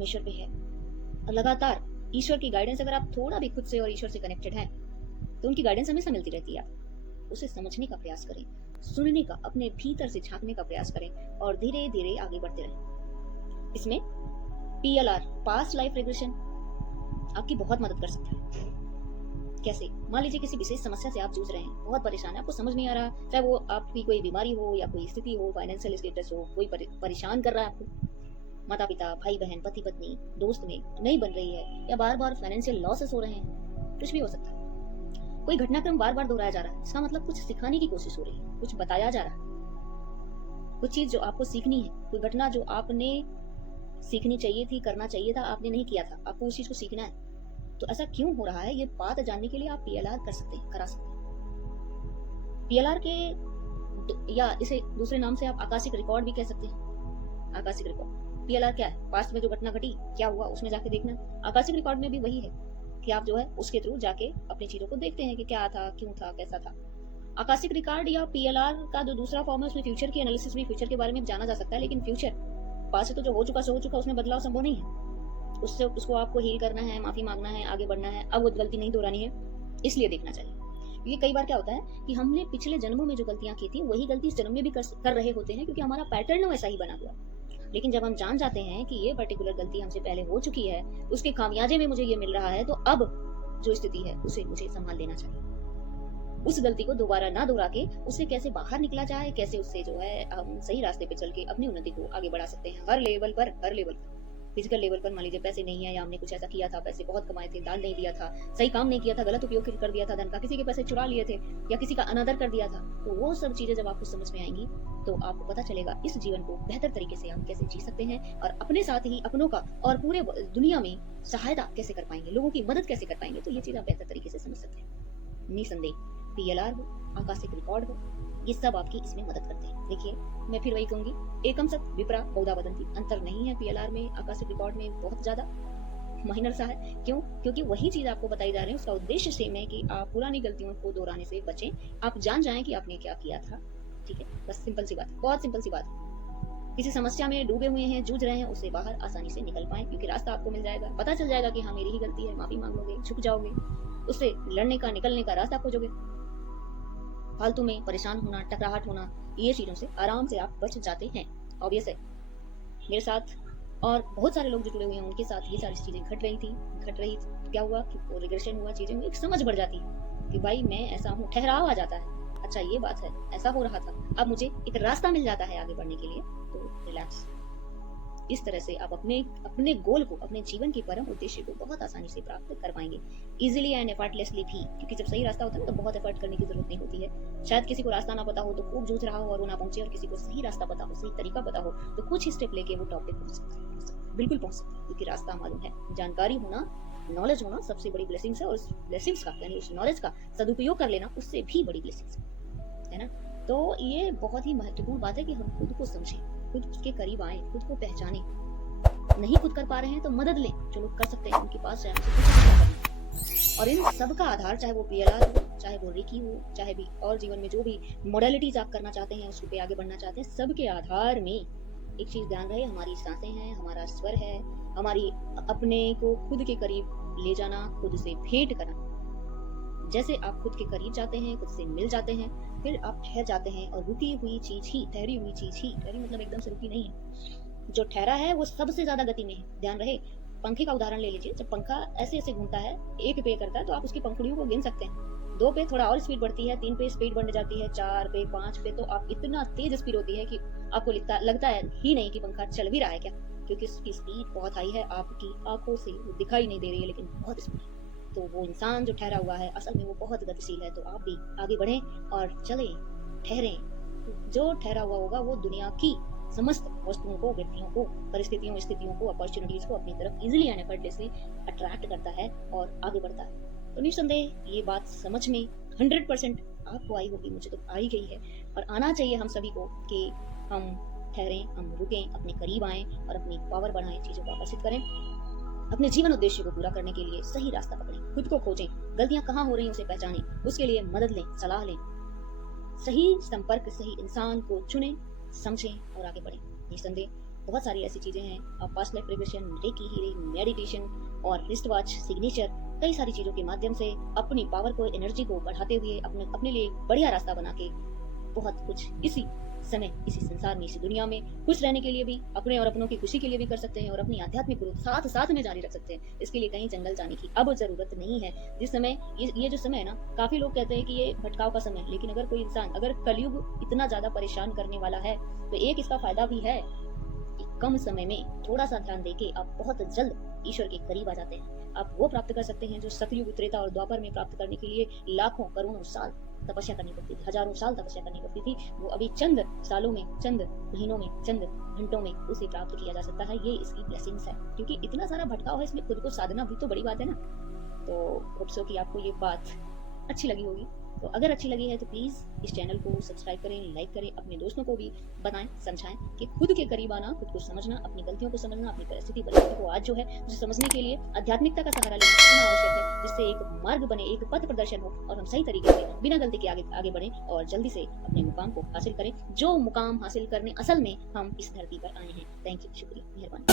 परमेश्वर पे है। और लगातार ईश्वर की गाइडेंस, अगर आप थोड़ा भी खुद से और ईश्वर से कनेक्टेड हैं तो उनकी गाइडेंस हमेशा मिलती रहती है। आप उसे समझने का प्रयास करें, सुनने का, अपने भीतर से झांकने का प्रयास करें और धीरे धीरे आगे बढ़ते रहें। इसमें PLR, पास्ट लाइफ रिग्रेशन, आपकी बहुत मदद कर सकता है। कैसे? मान लीजिए किसी विशेष समस्या से आप जूझ रहे हैं, बहुत परेशान है, आपको समझ नहीं आ रहा, चाहे वो आपकी कोई बीमारी हो या कोई स्थिति हो, फाइनेंशियल स्टेटस हो, कोई परेशान कर रहा है आपको, माता पिता, भाई बहन, पति पत्नी, दोस्त में नहीं बन रही है, या बार बार फाइनेंशियल लॉसेस हो रहे हैं, कुछ भी हो सकता है। कोई घटनाक्रम बार बार दोहराया जा रहा है, इसका मतलब कुछ सिखाने की कोशिश हो रही है, कुछ बताया जा रहा है, कुछ चीज जो आपको सीखनी है, कोई घटना जो आपने सीखनी चाहिए थी, करना चाहिए था, आपने नहीं किया था, आपको उस चीज को सीखना है। तो ऐसा क्यों हो रहा है, ये बात जानने के लिए आप PLR करा सकते हैं। PLR के, या इसे दूसरे नाम से आप आकाशिक रिकॉर्ड भी कह सकते हैं। आकाशिक रिकॉर्ड, PLR क्या है? पास्ट में जो घटना घटी, क्या हुआ, उसमें जाके देखना। आकाशिक रिकॉर्ड में भी वही है कि आप जो है उसके थ्रू जाके अपनी चीजों को देखते हैं कि क्या था, क्यों था, कैसा था। आकाशिक रिकॉर्ड या PLR का जो दूसरा फॉर्म है, उसमें फ्यूचर की एनालिसिस भी, फ्यूचर के बारे में जाना जा सकता है। लेकिन फ्यूचर, पास्ट से तो जो हो चुका सो हो चुका, उसमें बदलाव संभव नहीं है। उससे उसको आपको हील करना है, माफी मांगना है, आगे बढ़ना है, अब वो गलती नहीं दोहरानी है, इसलिए देखना चाहिए। क्योंकि कई बार क्या होता है कि हमने पिछले जन्मों में जो गलतियां की थी वही गलती इस जन्म में भी कर रहे होते हैं, क्योंकि हमारा पैटर्न वैसा ही बना हुआ है। लेकिन जब हम जान जाते हैं कि ये पर्टिकुलर गलती हमसे पहले हो चुकी है, उसके खामियाजे में मुझे ये मिल रहा है, तो अब जो स्थिति है उसे मुझे संभाल लेना चाहिए। उस गलती को दोबारा ना दोहरा के उससे कैसे बाहर निकला जाए, कैसे उससे जो है हम सही रास्ते पे चल के अपनी उन्नति को आगे बढ़ा सकते हैं, हर लेवल पर। फिजिकल लेवल पर मान लीजिए पैसे नहीं है, या हमने कुछ ऐसा किया था, पैसे बहुत कमाए थे, दान नहीं दिया था, सही काम नहीं किया था, गलत उपयोग कर दिया था धन का, किसी के पैसे चुरा लिए थे, या किसी का अनादर कर दिया था, तो वो सब चीजें जब आपको समझ में आएंगी तो आपको पता चलेगा इस जीवन को बेहतर तरीके से हम कैसे जी सकते हैं, और अपने साथ ही अपनों का और पूरे दुनिया में सहायता कैसे कर पाएंगे, लोगों की मदद कैसे कर पाएंगे। तो ये चीज आप बेहतर तरीके से समझ सकते हैं। निसंदेह PLR हो, आकाशिक रिकॉर्ड हो, ये सब आपकी इसमें मदद करते हैं। देखिए, मैं फिर वही कहूंगी, एकम सत विप्रा बहुधा वदंती, अंतर नहीं है PLR में, आकाशिक रिकॉर्ड में बहुत ज्यादा माइनर सा है। क्यों? क्योंकि वही चीज आपको बताई जा रही है, उसका उद्देश्य सेम है कि आप पुरानी गलतियों को दोहराने से बचें, आप जान जाएं कि आपने क्या किया था। ठीक है, बस सिंपल सी बात, बहुत सिंपल सी बात। किसी समस्या में डूबे हुए हैं, जूझ रहे हैं, उससे बाहर आसानी से निकल पाए, क्योंकि रास्ता आपको मिल जाएगा, पता चल जाएगा कि हाँ मेरी ही गलती है, माफी मांग लोगे, झुक जाओगे, उससे लड़ने का, निकलने का रास्ता खोजोगे। फालतू में परेशान होना, टकराहट होना, ये चीजों से आराम से आप बच जाते हैं। ऑब्वियस है, मेरे साथ और बहुत सारे लोग जो जुड़े हुए हैं उनके साथ ये सारी चीजें घट रही। क्या हुआ कि रिग्रेशन हुआ, चीजें में एक समझ बढ़ जाती है कि भाई मैं ऐसा हूँ, ठहराव आ जाता है, अच्छा ये बात है, ऐसा हो रहा था, अब मुझे एक रास्ता मिल जाता है आगे बढ़ने के लिए, तो रिलैक्स। इस तरह से आप अपने गोल को, अपने जीवन के परम उद्देश्य को बहुत आसानी से प्राप्त कर पाएंगे, इजीली एंड एफर्टलेसली भी। क्योंकि जब सही रास्ता होता है ना, तो बहुत एफर्ट करने की जरूरत नहीं होती है। शायद किसी को रास्ता ना पता हो तो खूब जूझ रहा हो और वो ना पहुंचे, और किसी को सही रास्ता पता हो, सही तरीका पता हो, तो कुछ ही स्टेप लेके वो टॉप पे पहुंच सकता है, बिल्कुल पहुंच सकता है, क्योंकि रास्ता मालूम है। जानकारी होना, नॉलेज होना सबसे बड़ी ब्लेसिंग्स है, और उस ब्लेसिंग्स का, यानी उस नॉलेज का सदुपयोग कर लेना उससे भी बड़ी ब्लेसिंग्स है ना। तो ये बहुत ही महत्वपूर्ण बात है कि हम खुद को समझें, खुद के करीब आए, खुद को पहचाने। नहीं खुद कर पा रहे हैं तो मदद लें, जो लोग कर सकते हैं उनके पास जाने से कुछ। और इन सब का आधार, चाहे वो PLR हो, चाहे वो रेकी हो, चाहे भी और जीवन में जो भी मॉडलिटीज आप करना चाहते हैं, उस पे आगे बढ़ना चाहते हैं, सबके आधार में एक चीज ध्यान रहे, हमारी सांसें हैं, हमारा स्वर है, हमारी अपने को खुद के करीब ले जाना, खुद से भेंट करना। जैसे आप खुद के करीब जाते हैं, खुद से मिल जाते हैं, फिर आप ठहर जाते हैं, और रुकी हुई चीज ही, ठहरी हुई चीज ही, ठहरी मतलब एकदम से रुकी नहीं है, जो ठहरा है वो सबसे ज्यादा गति में है। ध्यान रहे, पंखे का उदाहरण ले लीजिए, जब पंखा ऐसे ऐसे घूमता है, 1 पे करता है तो आप उसकी पंखुड़ियों को गिन सकते हैं, 2 पे थोड़ा और स्पीड बढ़ती है, 3 पे स्पीड बढ़ जाती है, 4 पे, 5 पे, तो आप इतना तेज स्पीड होती है कि आपको लगता है ही नहीं कि पंखा चल भी रहा है क्या, क्योंकि उसकी स्पीड बहुत हाई है, आपकी आंखों से वो दिखाई नहीं दे रही है, लेकिन बहुत स्पीड है। तो वो इंसान जो ठहरा हुआ है असल में वो बहुत गतिशील है। तो आप भी आगे बढ़ें और चलें, ठहरें। जो ठहरा हुआ होगा वो दुनिया की समस्त वस्तुओं को, व्यक्तियों को, परिस्थितियों, स्थितियों को, अपॉर्चुनिटीज को अपनी तरफ इजीली एंड एफर्टलेसली अट्रैक्ट करता है और आगे बढ़ता है। तो निस्संदेह ये बात समझ में 100% आपको आई होगी, मुझे तो आ ही गई है, और आना चाहिए हम सभी को कि हम ठहरें, हम रुकें, अपने करीब आएं और अपनी पावर बढ़ाएं, चीजों को आकर्षित करें, अपने जीवन उद्देश्य को पूरा करने के लिए सही रास्ता पकड़ें, खुद को खोजें, गलतियां कहाँ हो रही हैं उसे पहचानें, उसके लिए मदद लें, सलाह लें, सही संपर्क, सही इंसान को चुनें, समझें और आगे बढ़ें। निसंदेह बहुत सारी ऐसी चीजें हैं, आप past life regression, recce healing, meditation और रिस्ट वॉच, सिग्नेचर, कई सारी चीजों के माध्यम से अपनी पावर को, एनर्जी को बढ़ाते हुए अपने अपने लिए एक बढ़िया रास्ता बना के बहुत कुछ इसी समय, इसी संसार में, इसी दुनिया में खुश रहने के लिए भी, अपने और अपनों की खुशी के लिए भी कर सकते हैं और अपनी आध्यात्मिक ग्रोथ साथ साथ में जारी रख सकते हैं। इसके लिए कहीं जंगल जाने की अब जरूरत नहीं है। जिस समय ये जो समय है ना, काफी लोग कहते हैं कि ये भटकाव का समय है, लेकिन अगर कोई इंसान, अगर कलयुग इतना ज्यादा परेशान करने वाला है तो एक इसका फायदा भी है कि कम समय में थोड़ा सा ध्यान देके आप बहुत जल्द ईश्वर के करीब आ जाते हैं। आप वो प्राप्त कर सकते हैं जो सतयुग, त्रेता और द्वापर में प्राप्त करने के लिए लाखों करोड़ों साल तपस्या करनी पड़ती थी, हजारों साल तपस्या करनी पड़ती थी। वो अभी चंद सालों में, चंद महीनों में, चंद घंटों में उसे प्राप्त किया जा सकता है। ये इसकी ब्लेसिंग्स है, क्योंकि इतना सारा भटकाव है इसमें, खुद को साधना भी तो बड़ी बात है ना। तो होप सो कि आपको ये बात अच्छी लगी होगी। तो अगर अच्छी लगी है तो प्लीज इस चैनल को सब्सक्राइब करें, लाइक करें, अपने दोस्तों को भी बताएं, समझाएं कि खुद के करीब आना, खुद को समझना, अपनी गलतियों को समझना, अपनी परिस्थिति को आज जो है उसे समझने के लिए आध्यात्मिकता का सहारा लेना इतना आवश्यक है, जिससे एक मार्ग बने, एक पथ प्रदर्शन हो और हम सही तरीके से बिना गलती के आगे बढ़े और जल्दी से अपने मुकाम को हासिल करें, जो मुकाम हासिल करने असल में हम इस धरती पर आए हैं। थैंक यू, शुक्रिया, मेहरबानी।